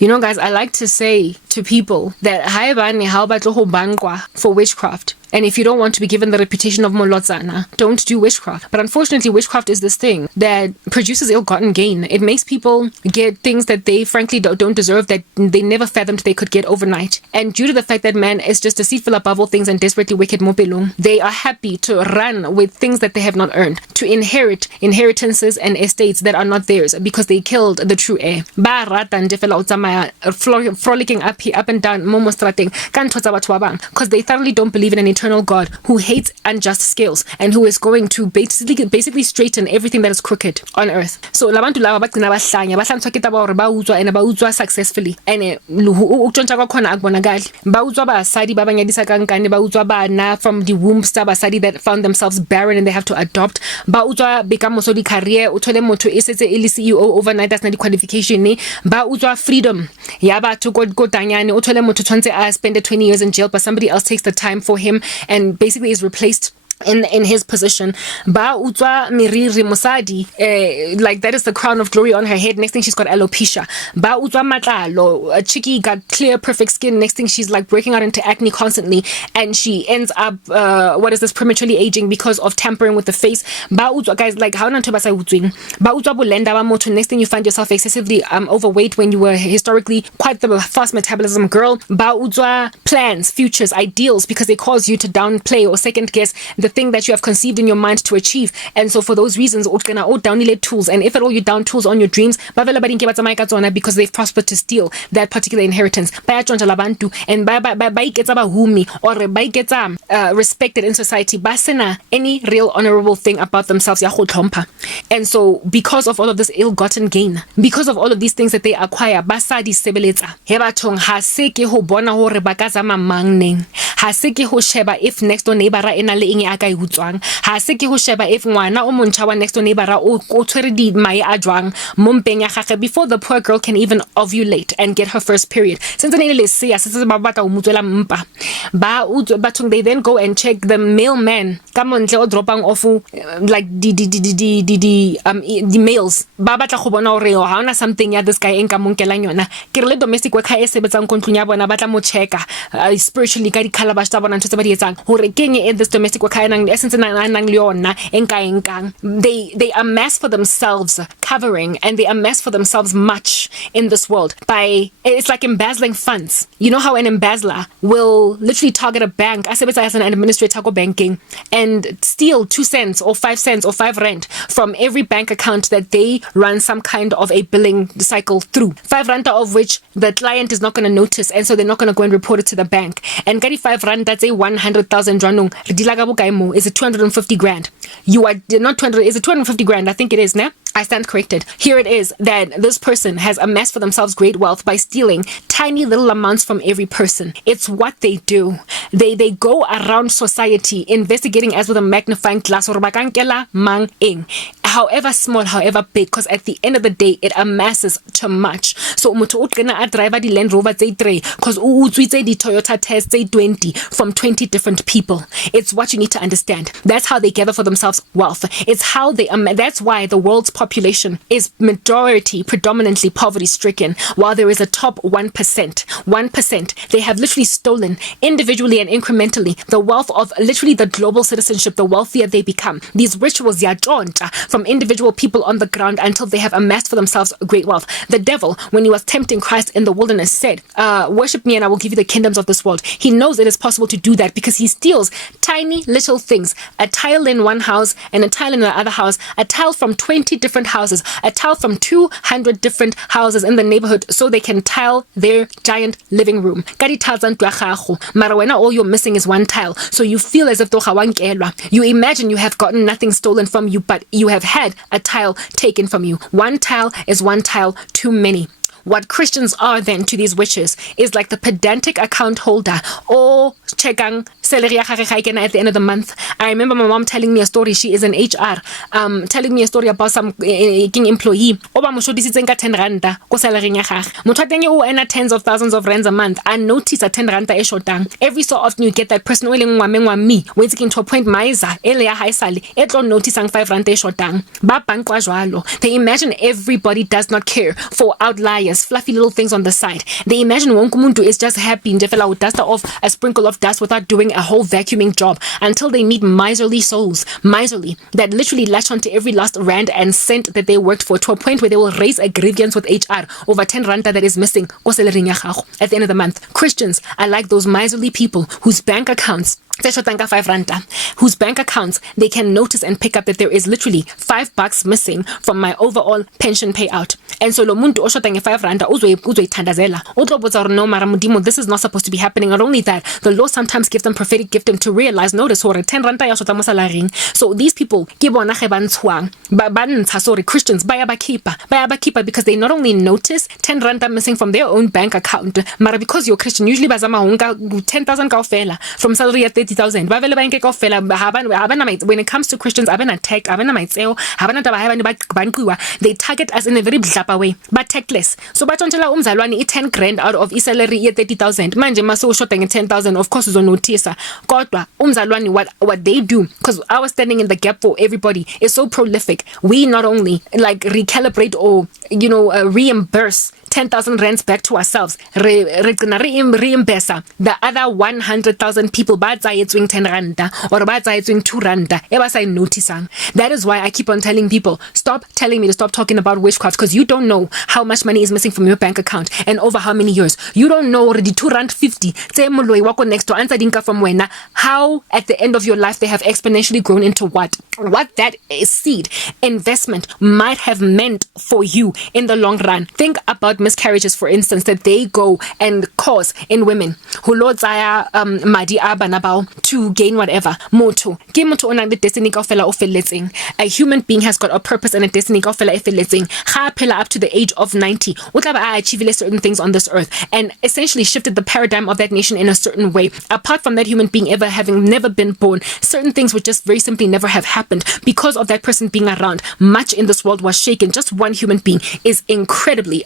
You know, guys, I like to say to people that for witchcraft. And if you don't want to be given the reputation of Molotsana, don't do witchcraft. But unfortunately, witchcraft is this thing that produces ill-gotten gain. It makes people get things that they frankly don't deserve, that they never fathomed they could get overnight. And due to the fact that man is just deceitful above all things and desperately wicked, they are happy to run with things that they have not earned, to inherit inheritances and estates that are not theirs because they killed the true heir. Ba rata nje fela o tsamaya frolicking up and down mo strateng ka ntho tsa batho ba bang, because they thoroughly don't believe in an eternal God who hates unjust scales and who is going to basically straighten everything that is crooked on earth. So labantu laba bagcina bahlanya bahlantswa ke taba hore ba utswa and ba utswa successfully, and ukutshontsha kwakhona akubonakali. Ba utswa basadi ba banyadisa kankane, ba utswa bana from the wombs tsa basadi that found themselves barren and they have to adopt. Ba utswa bekamoso di career, o thole motho e setse e le CEO overnight, that's not the qualification. Ba utswa freedom ya batho go tanyane, o thole motho tshwantse a spend 20 years in jail, but somebody else takes the time for him and basically is replaced in his position. Ba utswa miriri mosadi, like that is the crown of glory on her head. Next thing she's got alopecia. Ba utswa matlalo, a chickie got clear perfect skin. Next thing she's like breaking out into acne constantly, and she ends up prematurely aging because of tampering with the face. Ba utswa, guys, like how na ba sa utswing. Ba utswa bolenda ba motho. Next thing you find yourself excessively overweight when you were historically quite the fast metabolism girl. Ba utswa plans, futures, ideals, because they cause you to downplay or second guess the thing that you have conceived in your mind to achieve. And so for those reasons, downile tools, and if at all you down tools on your dreams, because they've prospered to steal that particular inheritance. And or respected in society, basena any real honorable thing about themselves. And so because of all of this ill-gotten gain, because of all of these things that they acquire, basadi sebeletsa hebatong ha se ke ho bona hore ba ka zama mang neng, ha se ke ho sheba if next door neighbor ena le eng ka iutswang, ha se ke ho sheba if ngwana o montšha wa next door neighbor o tshwere di mae a jwang mo mpeng ya gagwe before the poor girl can even ovulate and get her first period. Since ne le se ba batla o mutswela mpa ba bathong, they then go and check the mailman ka montle o dropang off like the mails, ba batla go bona hore ha ona something ya this guy enka monkelang yona. Ke re le domestic worker e sebetsang ko ntlong ya bona batla mo checka spiritually ka di calabash tsa bona ntse ba di etsang hore keng in this domestic worker they amass for themselves covering, and they amass for themselves much in this world by, it's like embezzling funds. You know how an embezzler will literally target a bank as an administrator go banking and steal 2 cents or 5 cents or 5 rand from every bank account that they run some kind of a billing cycle through. 5 rand of which the client is not going to notice, and so they're not going to go and report it to the bank. And 5 rand, that's a 100,000 rand. Is it 250 grand? You are not 200, is it 250 grand? I think it is, ne? I stand corrected. Here it is that this person has amassed for themselves great wealth by stealing tiny little amounts from every person. It's what they do. They go around society investigating as with a magnifying glass, or bakankela mang ing, however small, however big, because at the end of the day it amasses too much. So motho o tlena a driver di Land Rover tse 3 because o utswitse di Toyota Test tse 20 from 20 different people. It's what you need to understand. That's how they gather for themselves wealth. It's how they that's why the world's population is predominantly poverty stricken, while there is a top 1%. They have literally stolen individually and incrementally the wealth of literally the global citizenship. The wealthier they become, these rituals from individual people on the ground until they have amassed for themselves great wealth. The devil, when he was tempting Christ in the wilderness, said, worship me and I will give you the kingdoms of this world. He knows it is possible to do that because he steals tiny little things, a tile in one house and a tile in the other house, a tile from 20 different houses, a tile from 200 different houses in the neighborhood, so they can tile their giant living room. Mara wena, all you're missing is one tile, so you feel as if you imagine you have gotten nothing stolen from you, but you have had a tile taken from you. One tile is one tile too many. What Christians are then to these witches is like the pedantic account holder or chekang salary ya gagwe ga e kena at the end of the month. I remember my mom telling me a story. She is an HR, telling me a story about some employee o ba mo shodisitseng ka 10 ranta ko salary ya gagwe. Motho teng o earn tens of thousands of rands a month and notice a 10 ranta e shotang. Every so often you get that person o leng ngwame when it's to a point maiza ele ya high sale e tlo noticing 5 ranta e shotang. Ba bankwa jwalo. They imagine everybody does not care for outliers, fluffy little things on the side. They imagine wonke umuntu is just happy nje fela duster off a sprinkle of dust without doing a whole vacuuming job, until they meet miserly souls, miserly, that literally latch onto every last rand and cent that they worked for, to a point where they will raise a grievance with HR over 10 ranta that is missing at the end of the month. Christians are like those miserly people whose bank accounts, 5 ranta, whose bank accounts they can notice and pick up that there is literally $5 missing from my overall pension payout. And so lo muntu oshota nge 5 ranta uzoyithandazela utlo no mara mudimo, this is not supposed to be happening. Not only that, the Lord sometimes gives them prophetic gifting to realize, notice hore 10 ranta ya shota mo salaring. So these people ke bona ge bantshwang ba ntsha, sorry, Christians baya ba keeper because they not only notice 10 ranta missing from their own bank account, mara because you're Christian usually bazama honka 10,000 kaofela from salary at 30,000 ba vele ba nke kaofela. When it comes to Christians, abana tech, abana maitseo, abana taba ha ba banqiwa, they target us in a very blapa way, but tactless. So batshontshela umzalwane 10 grand out of salary ye 30,000, manje maso ushota nge 10,000, of course uzonotice. Kodwa umzalwane, what they do, because our standing in the gap for everybody is so prolific, we not only like recalibrate or reimburse 10,000 rands back to ourselves, reimburse the other 100,000 people ba tsayetsweng 10 randa or ba tsayetsweng 2 randa e ba sa noticing. That is why I keep on telling people, stop telling me to stop talking about witchcraft, because you don't know how much money is missing from your bank account and over how many years. You don't know already 2 rand 50 tse moloi wako next to answer dinka from wena, how at the end of your life they have exponentially grown into what that seed investment might have meant for you in the long run. Think about miscarriages, for instance, that they go and cause in women who lotsaya madi a bana bao to gain whatever. Motho ke motho o nang le destiny kaofela o felletseng. A human being has got a purpose and a destiny kaofela e felletseng. Ga phela up to the age of 90 o tla ba achieve certain things on this earth and essentially shifted the paradigm of that nation in a certain way. Apart from that human being ever having never been born, certain things would just very simply never have happened because of that person being around. Much in this world was shaken. Just one human being is incredibly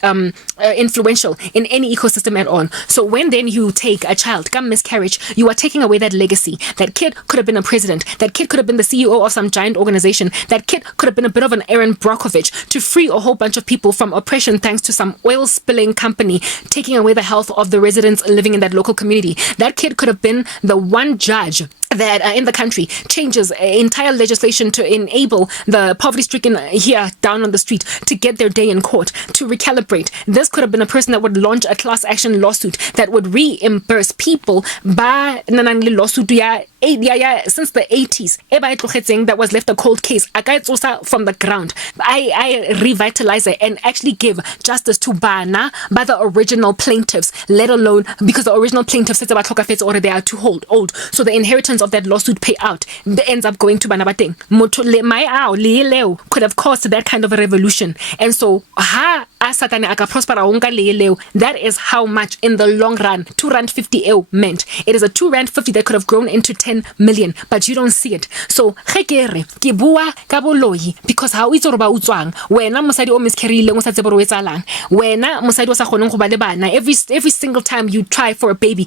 influential in any ecosystem at all. So when then you take a child, come miscarriage, you are taking away that legacy. That kid could have been a president. That kid could have been the CEO of some giant organization. That kid could have been a bit of an Aaron Brockovich to free a whole bunch of people from oppression thanks to some oil spilling company taking away the health of the residents living in that local community. That kid could have been the one judge that in the country changes entire legislation to enable the poverty-stricken here down on the street to get their day in court, to recalibrate. This could have been a person that would launch a class action lawsuit that would reimburse people by nanang lawsuit since the 80s. That was left a cold case. From the ground. I revitalize it and actually give justice to Bana by the original plaintiffs, let alone because the original plaintiffs said about or they are too old. So the inheritance of that lawsuit payout ends up going to Banabateng. Could have caused that kind of a revolution. And so that is how much in the long run 2 rand 50 meant. It is a 2 rand 50 that could have grown into 10 million, but you don't see it. So ke bua ka boloi because how itse re ba utswang wena mosadi o miscarryile o sa tsebe re o etsalang, wena mosadi o sa kgoneng go ba le bana, every single time you try for a baby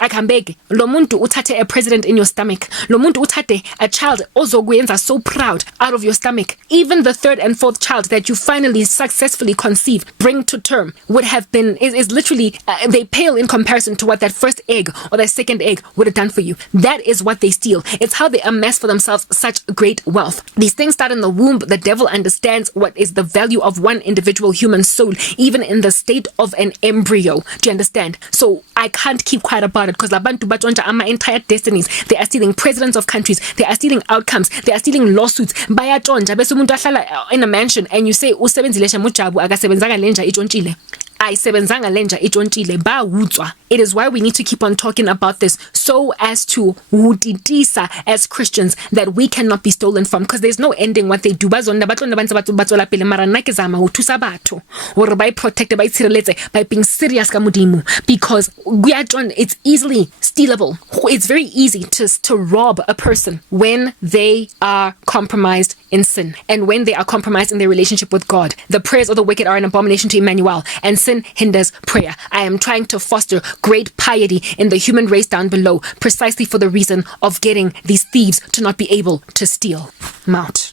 akambeg lo muntu uthathe a president in your stomach, lo muntu uthathe a child ozokuyenza so proud out of your stomach. Even the 3rd and 4th child that you finally successfully conceive, bring to term, would have been is literally they pale in comparison to what that first egg or that second egg would have done for you. That is what they steal. It's how they amass for themselves such great wealth. These things start in the womb. The devil understands what is the value of one individual human soul, even in the state of an embryo. Do you understand? So I can't keep quiet about it because labantu batonja ama entire destinies. They are stealing presidents of countries. They are stealing outcomes. They are stealing lawsuits. Bayatonja bese umuntu ahlala in a mansion and you say usebenzile shamujabu akasebenzanga lenja itshontshile. ayisebenzanga lenja itshontshile bawutswa. It is why we need to keep on talking about this so as to wutitisa as Christians that we cannot be stolen from, because there's no ending what they do. Bazonda batlonda ba ntse ba tswela pele mara nna ke zama ho thusa batho hore ba protect ba itshireletse by being serious ka modimo, because it's easily stealable. It's very easy to rob a person when they are compromised in sin and when they are compromised in their relationship with God. The prayers of the wicked are an abomination to Emmanuel, and sin hinders prayer. I am trying to foster great piety in the human race down below, precisely for the reason of getting these thieves to not be able to steal. Mount.